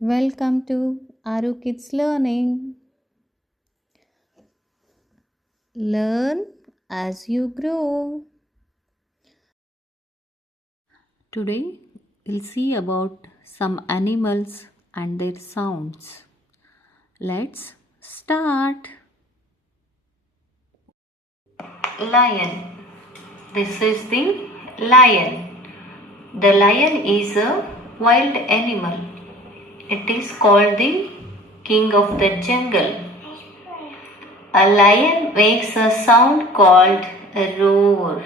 Welcome to Aru Kids Learning. Learn as you grow. Today we'll see about some animals and their sounds. Let's start. Lion. This is the lion. The lion is a wild animal. It is called the king of the jungle. A lion makes a sound called a roar.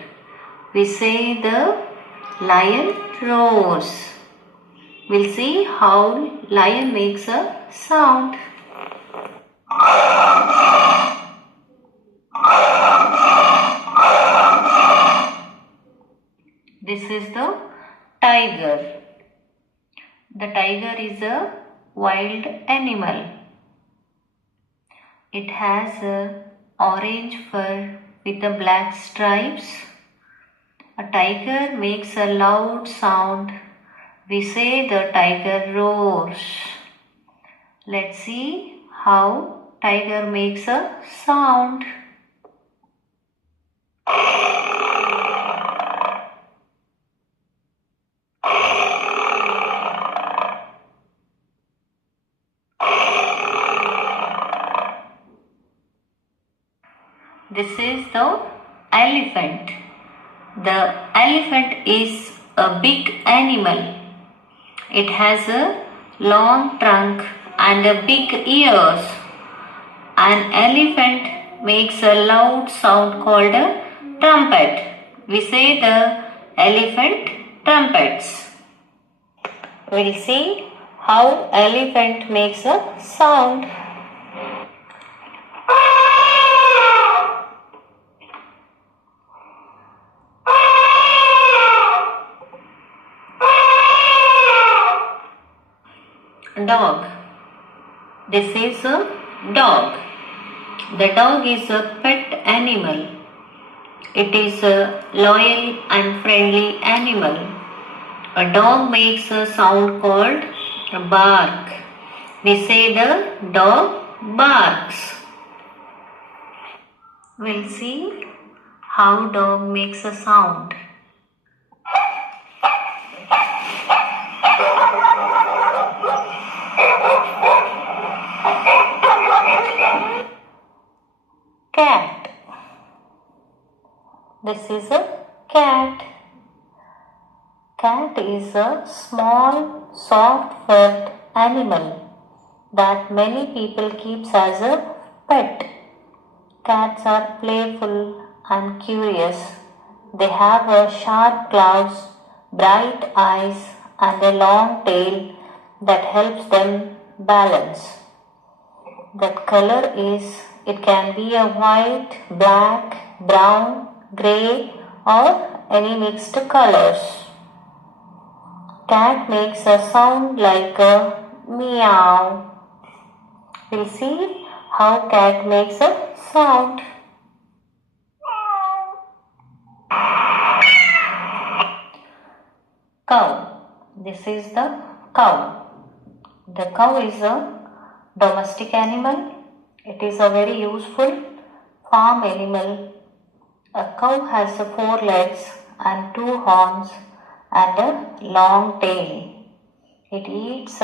We say the lion roars. We'll see how lion makes a sound. This is the tiger. The tiger is a wild animal. It has a orange fur with the black stripes. A tiger makes a loud sound. We say the tiger roars. Let's see how tiger makes a sound. This is the elephant. The elephant is a big animal. It has a long trunk and a big ears. An elephant makes a loud sound called a trumpet. We say the elephant trumpets. We'll see how elephant makes a sound. Dog. This is a dog. The dog is a pet animal. It is a loyal and friendly animal. A dog makes a sound called a bark. We say the dog barks. We'll see how dog makes a sound. Cat. This is a cat. Cat is a small, soft-furred animal that many people keep as a pet. Cats are playful and curious. They have a sharp claws, bright eyes, and a long tail that helps them balance. That color is, it can be a white, black, brown, grey, or any mixed colors. Cat makes a sound like a meow. We'll see how cat makes a sound. Cow. This is the cow. The cow is a domestic animal. It is a very useful farm animal. A cow has four legs and two horns and a long tail. It eats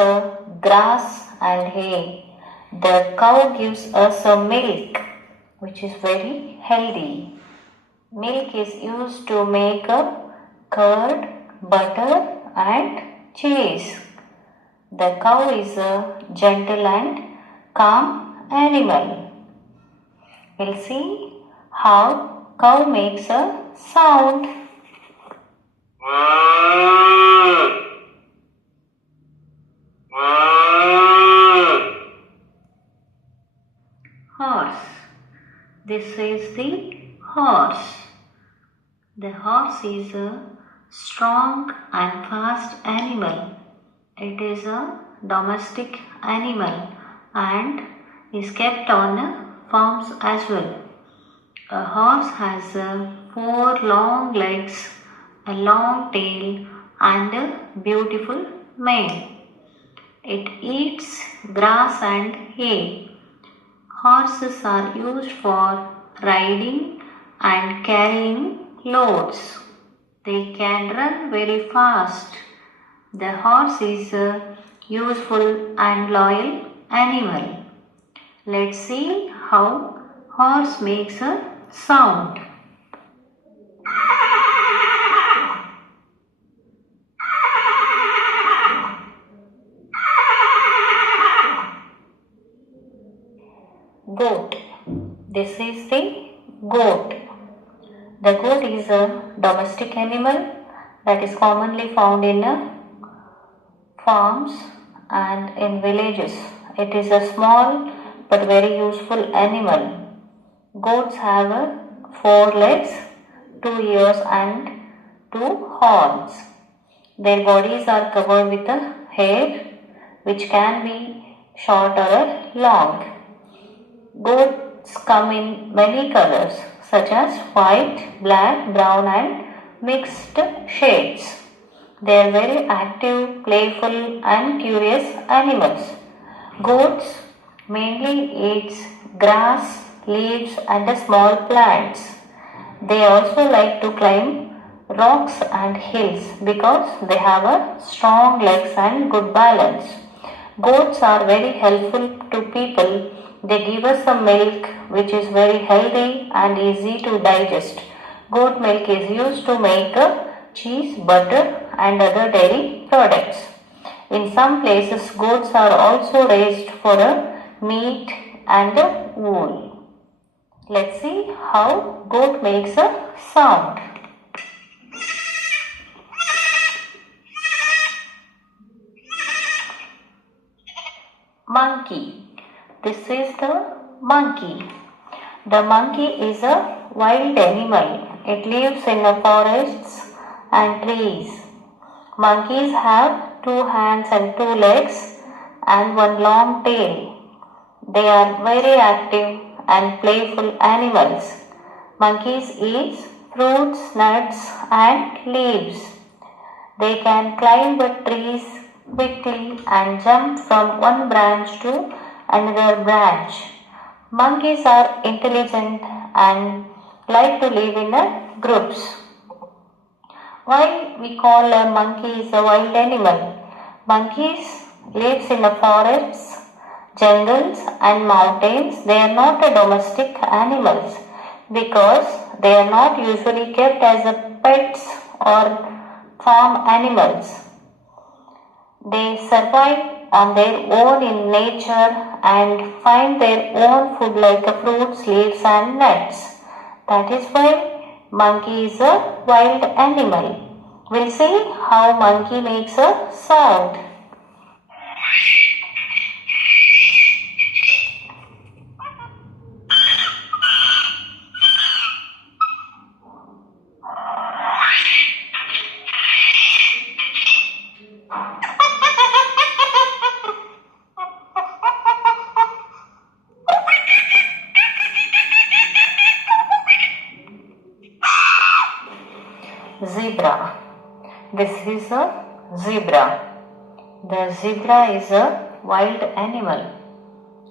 grass and hay. The cow gives us a milk which is very healthy. Milk is used to make a curd, butter and cheese. The cow is a gentle and calm animal. We'll see how cow makes a sound. Horse. This is the horse. The horse is a strong and fast animal. It is a domestic animal and is kept on farms as well. A horse has four long legs, a long tail and a beautiful mane. It eats grass and hay. Horses are used for riding and carrying loads. They can run very fast. The horse is a useful and loyal animal. Let's see how horse makes a sound. Goat. This is the goat. The goat is a domestic animal that is commonly found in farms and in villages. It is a small but very useful animal. Goats have 4 legs, 2 ears and 2 horns. Their bodies are covered with hair which can be short or long. Goats come in many colors such as white, black, brown and mixed shades. They are very active, playful and curious animals. Goats mainly eat grass, leaves and small plants. They also like to climb rocks and hills because they have strong legs and good balance. Goats are very helpful to people. They give us some milk which is very healthy and easy to digest. Goat milk is used to make cheese, butter and other dairy products. In some places, goats are also raised for meat and wool. Let's see how goat makes a sound. Monkey. This is the monkey. The monkey is a wild animal. It lives in the forests and trees. Monkeys have 2 hands and 2 legs and 1 long tail. They are very active and playful animals. Monkeys eat fruits, nuts and leaves. They can climb the trees quickly and jump from one branch to another branch. Monkeys are intelligent and like to live in groups. Why we call a monkey is a wild animal? Monkeys lives in the forests, jungles and mountains. They are not domestic animals because they are not usually kept as pets or farm animals. They survive on their own in nature and find their own food like fruits, leaves and nuts. That is why monkey is a wild animal. We'll see how monkey makes a sound. Zebra. This is a zebra. The zebra is a wild animal.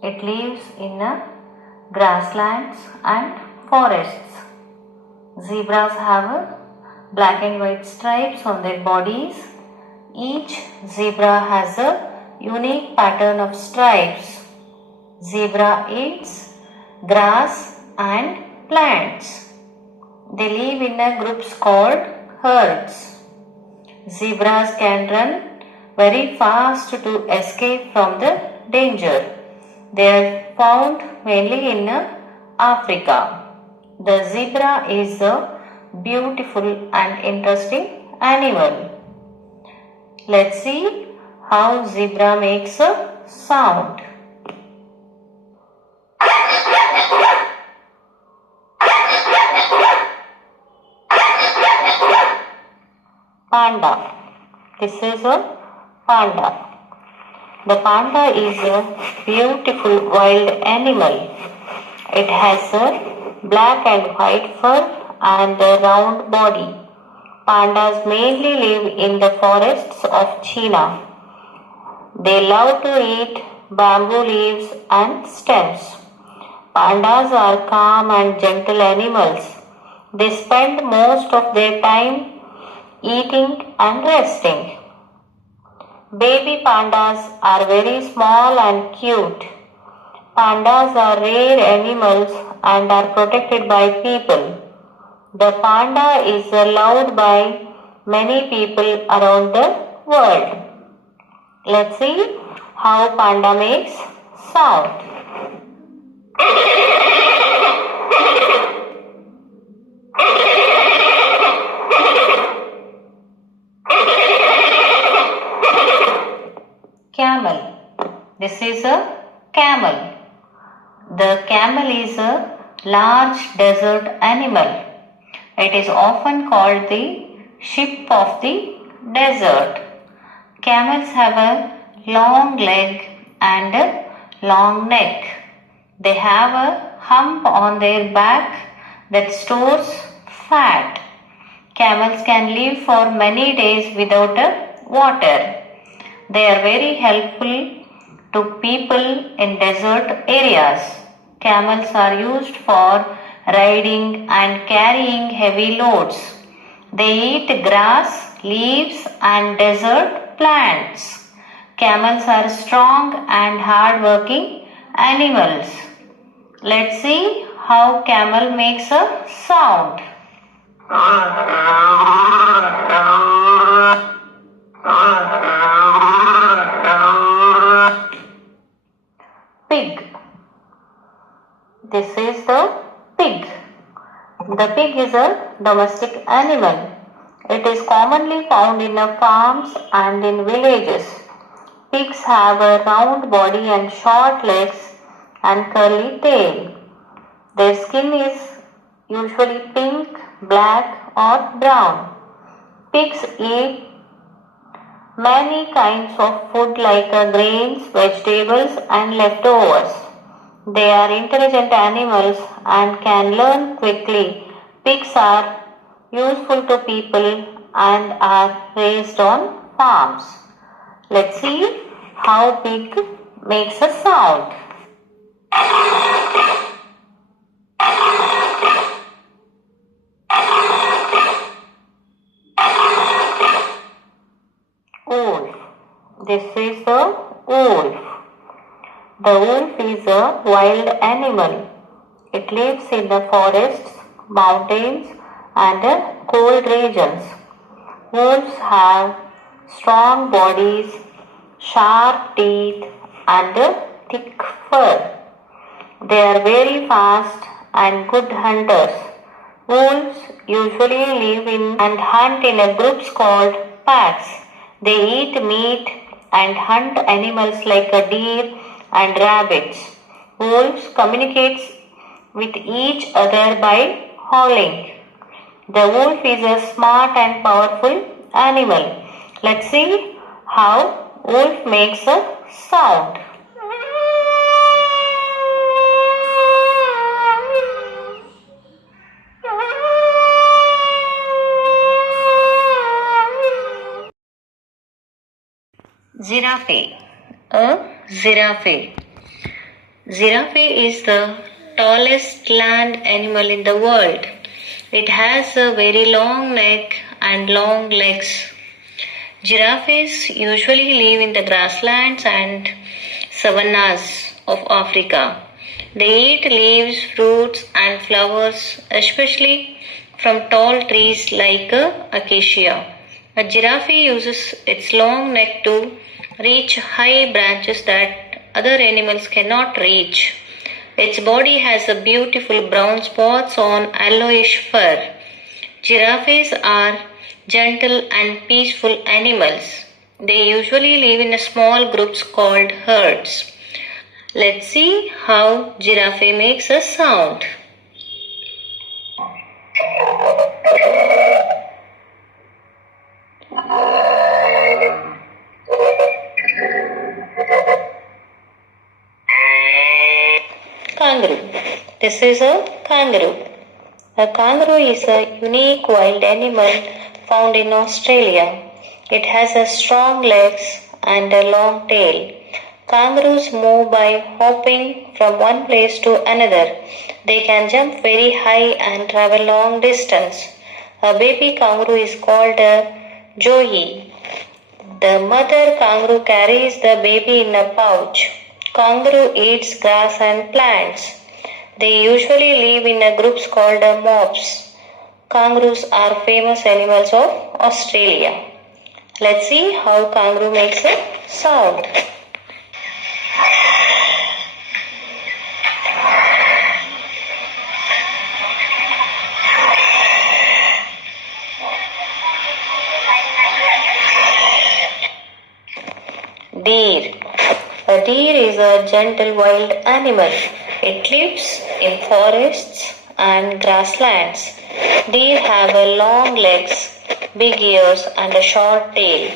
It lives in grasslands and forests. Zebras have black and white stripes on their bodies. Each zebra has a unique pattern of stripes. Zebra eats grass and plants. They live in groups called herds. Zebras can run very fast to escape from the danger. They are found mainly in Africa. The zebra is a beautiful and interesting animal. Let's see how zebra makes a sound. Panda. This is a panda. The panda is a beautiful wild animal. It has a black and white fur and a round body. Pandas mainly live in the forests of China. They love to eat bamboo leaves and stems. Pandas are calm and gentle animals. They spend most of their time eating and resting. Baby pandas are very small and cute. Pandas are rare animals and are protected by people. The panda is loved by many people around the world. Let's see how panda makes sound. Camel. This is a camel. The camel is a large desert animal. It is often called the sheep of the desert. Camels have a long leg and a long neck. They have a hump on their back that stores fat. Camels can live for many days without water. They are very helpful to people in desert areas. Camels are used for riding and carrying heavy loads. They eat grass, leaves and desert plants. Camels are strong and hard-working animals. Let's see how camel makes a sound. Pig. This is the pig. The pig is a domestic animal. It is commonly found in farms and in villages. Pigs have a round body and short legs and curly tail. Their skin is usually pink, black or brown. Pigs eat many kinds of food like grains, vegetables and leftovers. They are intelligent animals and can learn quickly. Pigs are useful to people and are raised on farms. Let's see how pig makes a sound. Wolf. This is the wolf. The wolf is a wild animal. It lives in the forests, mountains and cold regions. Wolves have strong bodies, sharp teeth and thick fur. They are very fast and good hunters. Wolves usually live in and hunt in groups called packs. They eat meat and hunt animals like deer and rabbits. Wolves communicate with each other by howling. The wolf is a smart and powerful animal. Let's see how wolf makes a sound. Giraffe. A giraffe. Giraffe is the tallest land animal in the world. It has a very long neck and long legs. Giraffes usually live in the grasslands and savannas of Africa. They eat leaves, fruits and flowers, especially from tall trees like acacia. A giraffe uses its long neck to reach high branches that other animals cannot reach. Its body has a beautiful brown spots on yellowish fur. Giraffes are gentle and peaceful animals. They usually live in small groups called herds. Let's see how giraffe makes a sound. Kangaroo. This is a kangaroo. A kangaroo is a unique wild animal found in Australia. It has strong legs and a long tail. Kangaroos move by hopping from one place to another. They can jump very high and travel long distance. A baby kangaroo is called a joey. The mother kangaroo carries the baby in a pouch. Kangaroo eats grass and plants. They usually live in groups called mobs. Kangaroos are famous animals of Australia. Let's see how kangaroo makes a sound. Deer. A deer is a gentle wild animal. It lives in forests and grasslands. Deer have long legs, big ears and a short tail.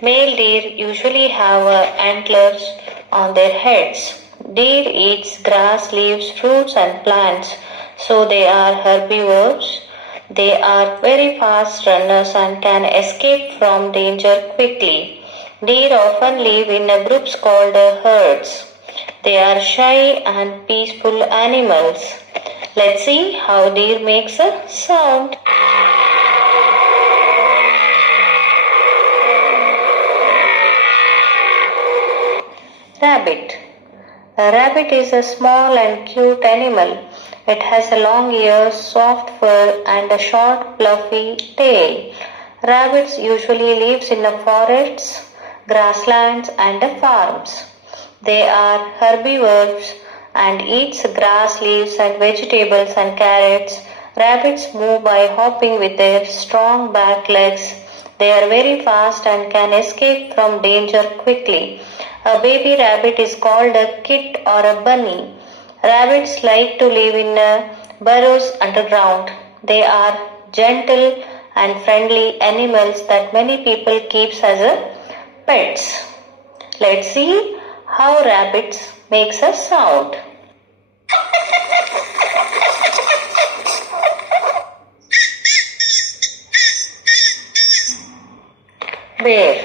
Male deer usually have antlers on their heads. Deer eats grass, leaves, fruits and plants, so they are herbivores. They are very fast runners and can escape from danger quickly. Deer often live in groups called herds. They are shy and peaceful animals. Let's see how deer makes a sound. Rabbit. A rabbit is a small and cute animal. It has a long ears, soft fur and a short fluffy tail. Rabbits usually live in the forests, grasslands and farms. They are herbivores and eats grass, leaves and vegetables and carrots. Rabbits move by hopping with their strong back legs. They are very fast and can escape from danger quickly. A baby rabbit is called a kit or a bunny. Rabbits like to live in burrows underground. They are gentle and friendly animals that many people keep as pets. Let's see how rabbits makes a sound. Bear.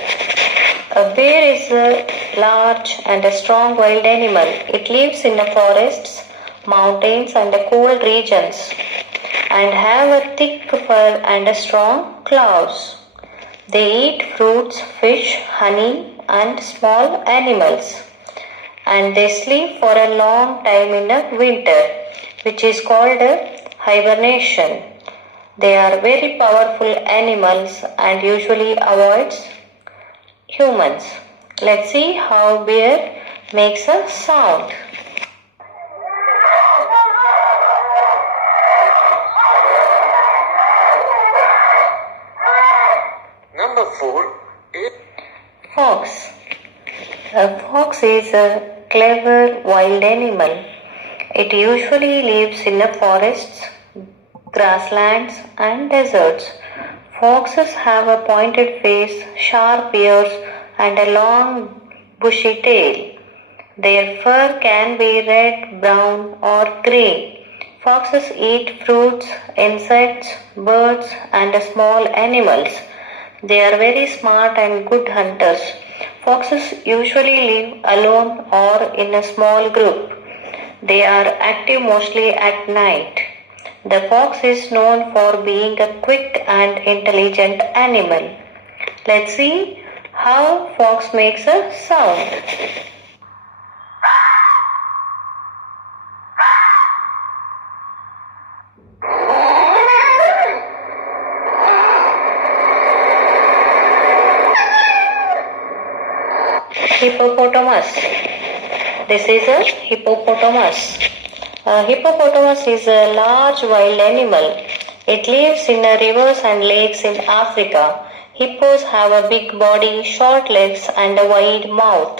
A bear is a large and a strong wild animal. It lives in the forests, mountains and cold regions and have a thick fur and strong claws. They eat fruits, fish, honey and small animals. And they sleep for a long time in the winter, which is called hibernation. They are very powerful animals and usually avoids humans. Let's see how bear makes a sound. Number 4 is Fox. A fox is a clever wild animal. It usually lives in the forests, grasslands and deserts. Foxes have a pointed face, sharp ears and a long bushy tail. Their fur can be red, brown or green. Foxes eat fruits, insects, birds and small animals. They are very smart and good hunters. Foxes usually live alone or in a small group. They are active mostly at night. The fox is known for being a quick and intelligent animal. Let's see how fox makes a sound. Hippopotamus. This is a hippopotamus. A hippopotamus is a large wild animal. It lives in rivers and lakes in Africa. Hippos have a big body, short legs and a wide mouth.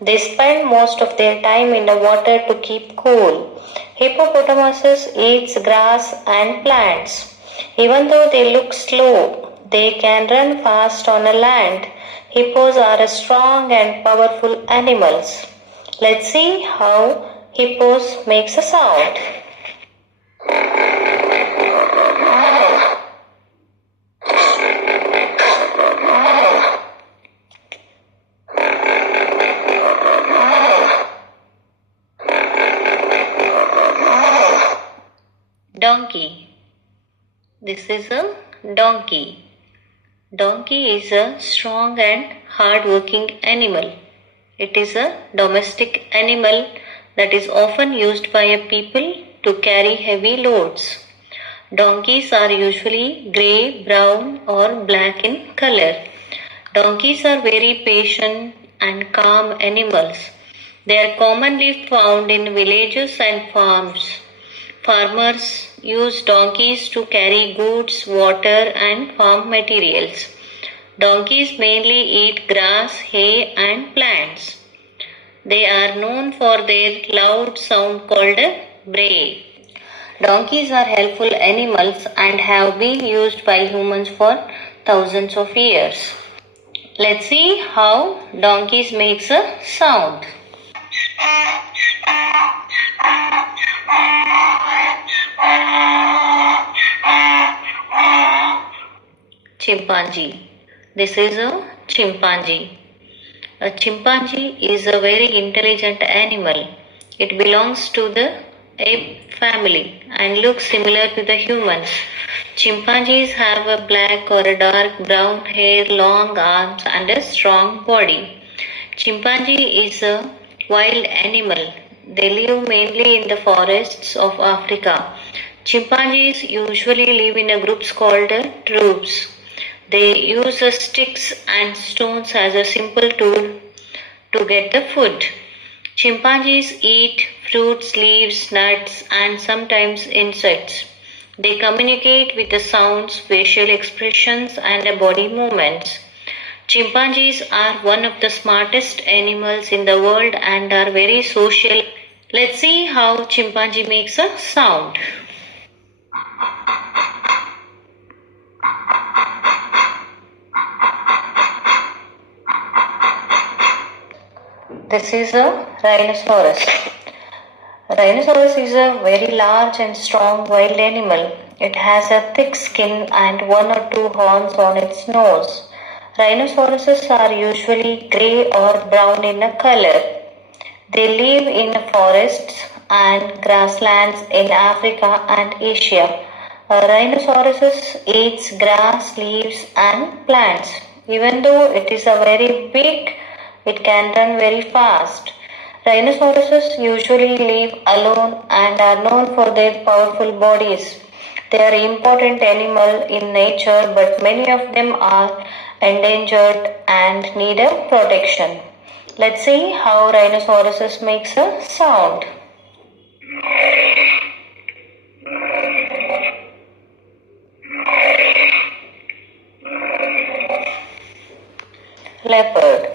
They spend most of their time in the water to keep cool. Hippopotamuses eat grass and plants. Even though they look slow, they can run fast on land. Hippos are strong and powerful animals. Let's see how hippos makes a sound. donkey. This is a donkey. Donkey is a strong and hard-working animal. It is a domestic animal that is often used by a people to carry heavy loads. Donkeys are usually grey, brown or black in color. Donkeys are very patient and calm animals. They are commonly found in villages and farms. Farmers use donkeys to carry goods, water and farm materials. Donkeys mainly eat grass, hay and plants. They are known for their loud sound called a bray. Donkeys are helpful animals and have been used by humans for thousands of years. Let's see how donkeys makes a sound. Chimpanzee. This is a chimpanzee. A chimpanzee is a very intelligent animal. It belongs to the ape family and looks similar to the humans. Chimpanzees have a black or a dark brown hair, long arms and a strong body. Chimpanzee is a wild animal. They live mainly in the forests of Africa. Chimpanzees usually live in groups called troops. They use sticks and stones as a simple tool to get the food. Chimpanzees eat fruits, leaves, nuts, and sometimes insects. They communicate with the sounds, facial expressions, and body movements. Chimpanzees are one of the smartest animals in the world and are very social. Let's see how chimpanzee makes a sound. This is a rhinoceros. Rhinoceros is a very large and strong wild animal. It has a thick skin and one or two horns on its nose. Rhinoceroses are usually grey or brown in color. They live in forests and grasslands in Africa and Asia. A rhinoceros eats grass, leaves and plants. Even though it is a very big, it can run very fast. Rhinoceroses usually live alone and are known for their powerful bodies. They are important animals in nature, but many of them are endangered and need a protection. Let's see how rhinoceroses makes a sound. Leopard.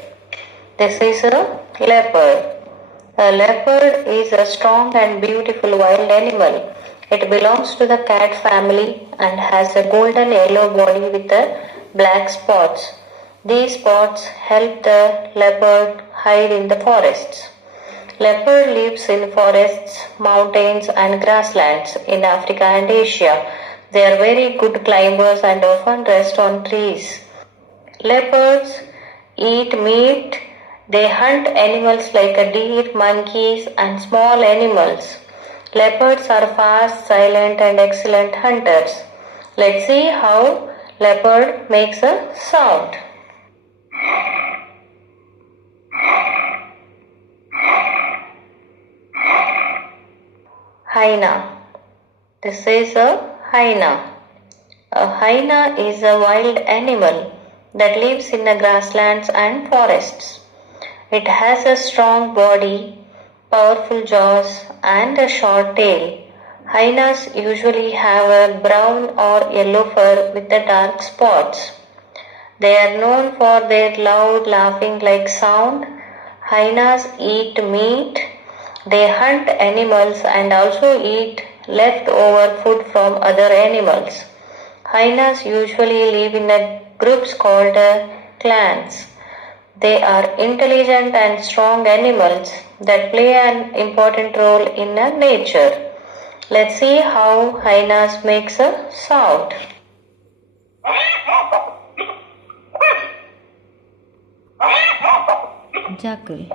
This is a leopard. A leopard is a strong and beautiful wild animal. It belongs to the cat family and has a golden yellow body with black spots. These spots help the leopard hide in the forests. Leopard lives in forests, mountains and grasslands in Africa and Asia. They are very good climbers and often rest on trees. Leopards eat meat. They hunt animals like deer, monkeys and small animals. Leopards are fast, silent and excellent hunters. Let's see how leopard makes a sound. Hyena. This is a hyena. A hyena is a wild animal that lives in the grasslands and forests. It has a strong body, powerful jaws and a short tail. Hyenas usually have a brown or yellow fur with the dark spots. They are known for their loud laughing like sound. Hyenas eat meat. They hunt animals and also eat leftover food from other animals. Hyenas usually live in groups called clans. They are intelligent and strong animals that play an important role in nature. Let's see how hyenas makes a sound. Jackal.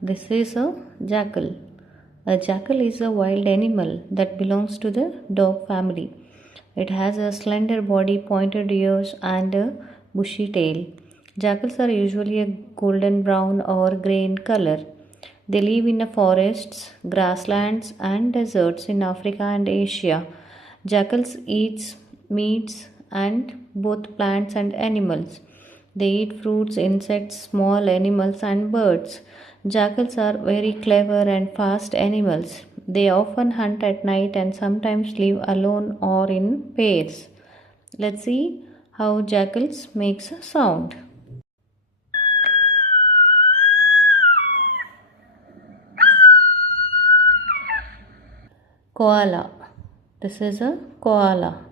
This is a jackal. A jackal is a wild animal that belongs to the dog family. It has a slender body, pointed ears, and a bushy tail. Jackals are usually a golden brown or grey in color. They live in the forests, grasslands, and deserts in Africa and Asia. Jackals eat meats and both plants and animals. They eat fruits, insects, small animals, and birds. Jackals are very clever and fast animals. They often hunt at night and sometimes live alone or in pairs. Let's see how jackals makes a sound. Koala. This is a koala.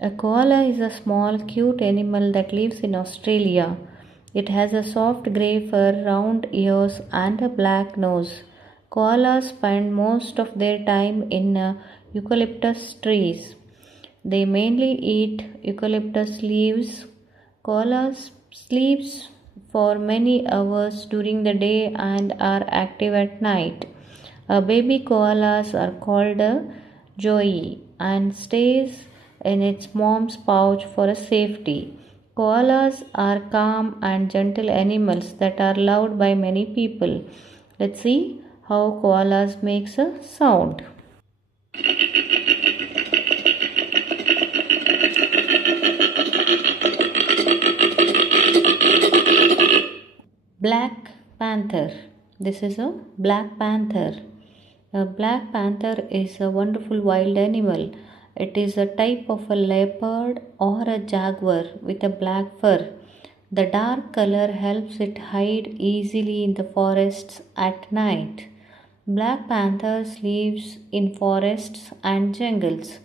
A koala is a small, cute animal that lives in Australia. It has a soft grey fur, round ears, and a black nose. Koalas spend most of their time in eucalyptus trees. They mainly eat eucalyptus leaves. Koalas sleeps for many hours during the day and are active at night. Baby koalas are called a joey and stays in its mom's pouch for safety. Koalas are calm and gentle animals that are loved by many people. Let's see how koalas makes a sound. Black panther. This is a black panther. A black panther is a wonderful wild animal. It is a type of a leopard or a jaguar with a black fur. The dark color helps it hide easily in the forests at night. Black panthers live in forests and jungles.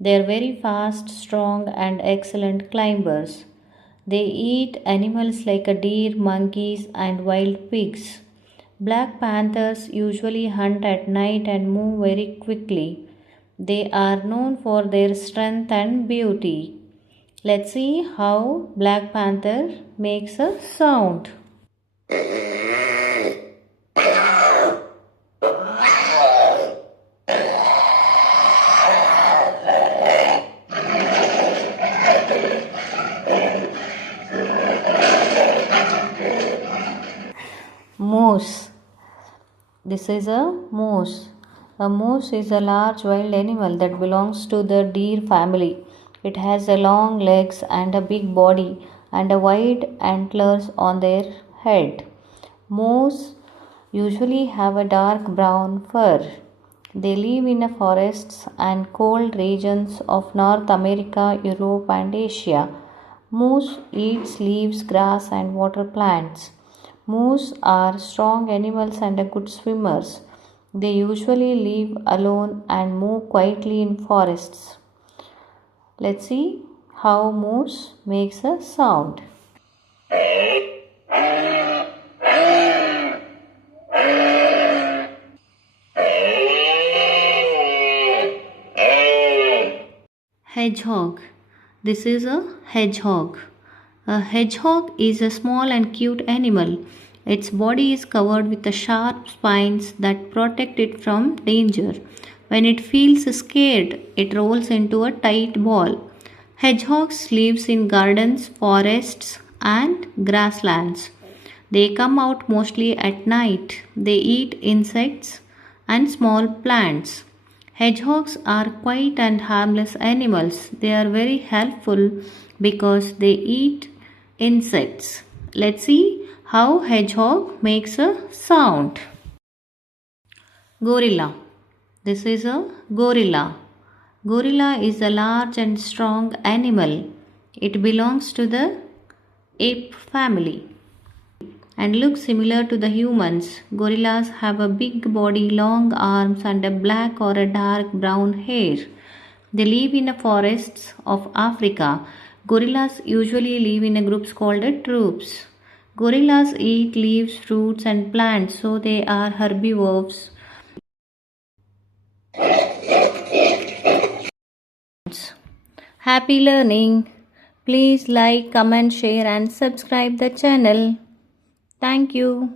They are very fast, strong, and excellent climbers. They eat animals like a deer, monkeys, and wild pigs. Black panthers usually hunt at night and move very quickly. They are known for their strength and beauty. Let's see how Black Panther makes a sound. Moose. This is a moose. A moose is a large wild animal that belongs to the deer family. It has a long legs and a big body and a wide antlers on their head. Moose usually have a dark brown fur. They live in the forests and cold regions of North America, Europe, and Asia. Moose eats leaves, grass, and water plants. Moose are strong animals and good swimmers. They usually live alone and move quietly in forests. Let's see how moose makes a sound. Hedgehog. This is a hedgehog. A hedgehog is a small and cute animal. Its body is covered with sharp spines that protect it from danger. When it feels scared, it rolls into a tight ball. Hedgehogs live in gardens, forests, and grasslands. They come out mostly at night. They eat insects and small plants. Hedgehogs are quiet and harmless animals. They are very helpful because they eat insects. Let's see how hedgehog makes a sound. Gorilla. This is a gorilla. Gorilla is a large and strong animal. It belongs to the ape family and looks similar to the humans. Gorillas have a big body, long arms, and a black or a dark brown hair. They live in the forests of Africa. Gorillas usually live in groups called troops. Gorillas eat leaves, fruits, and plants, so they are herbivores. Happy learning! Please like, comment, share, and subscribe the channel. Thank you.